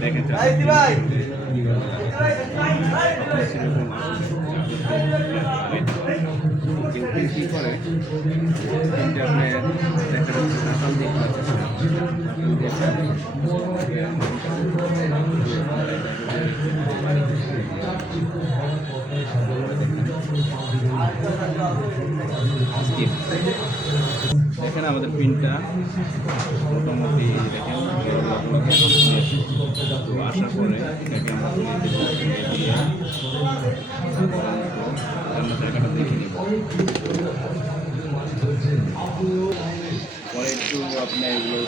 দেখেন কি করে আপনার দেখা যাচ্ছে নাকাল দিয়ে দেখেন আমাদের পিনটা মোটামুটি দেখেন তো আসার পরে এটাকে আমরা জায়গাটা দেখে নিব পরে একটু আপনি এগুলো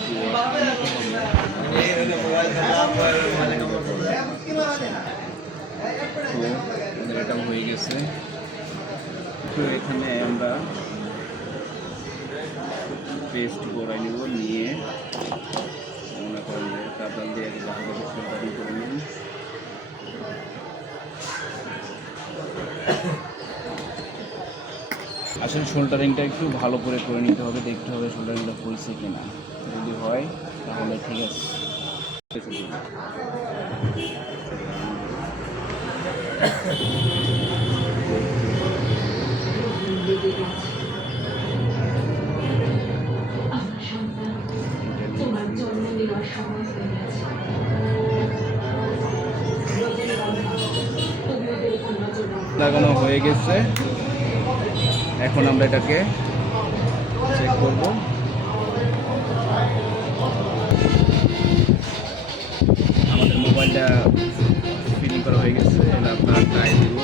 এটা হয়ে গেছে। তো এখানে আমরা পেস্ট করে নিব, নিয়ে মনে করেন যে কাপড় দিয়ে সোল্ডারিং করে নিন। আসলে সোল্ডারিংটা একটু ভালো করে নিতে হবে, দেখতে হবে সোল্ডারিংটা হয়েছে কিনা। যদি হয় তাহলে ঠিক আছে। লাগানো হয়ে গেছে, এখন আমরা এটাকে চেক করব। আমাদের মোবাইলটা ফিটিং করা হয়ে গেছে, আপনার ট্রাই দিব।